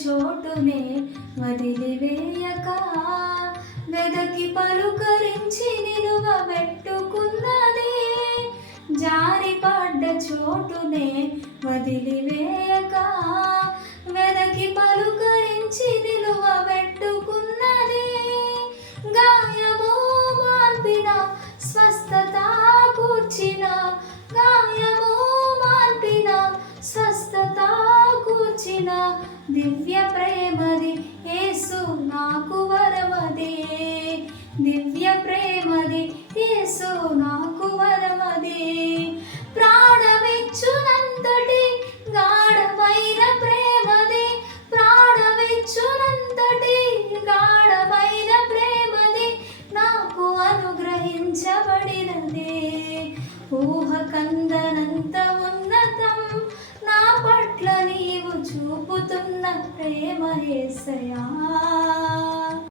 చోటునే వదిలివేయక వెదకి పలుకరించి నిలువబెట్టుకున్నదే. జారిపడ్డ చోటునే వదిలివేయక వెదకి పలుకరించి నిలువబెట్టుకున్నదే. గాయము మార్పిన స్వస్థత కూర్చిన, గాయము మార్పిన స్వస్థత కూర్చిన దివ్య ప్రేమది యేసు నాకు వరమదే. దివ్య ప్రేమది యేసు నాకు వరమదే. ప్రాణమిచ్చునంతటి గాఢమైన ప్రేమది, ప్రాణమిచ్చునంతటి గాఢమైన ప్రేమది నాకు అనుగ్రహించబడినదే. ఊహ కందనంత ఉన్నతం నా పట్ల నీవు చూపుతున్న ప్రేమ యేసయ్యా.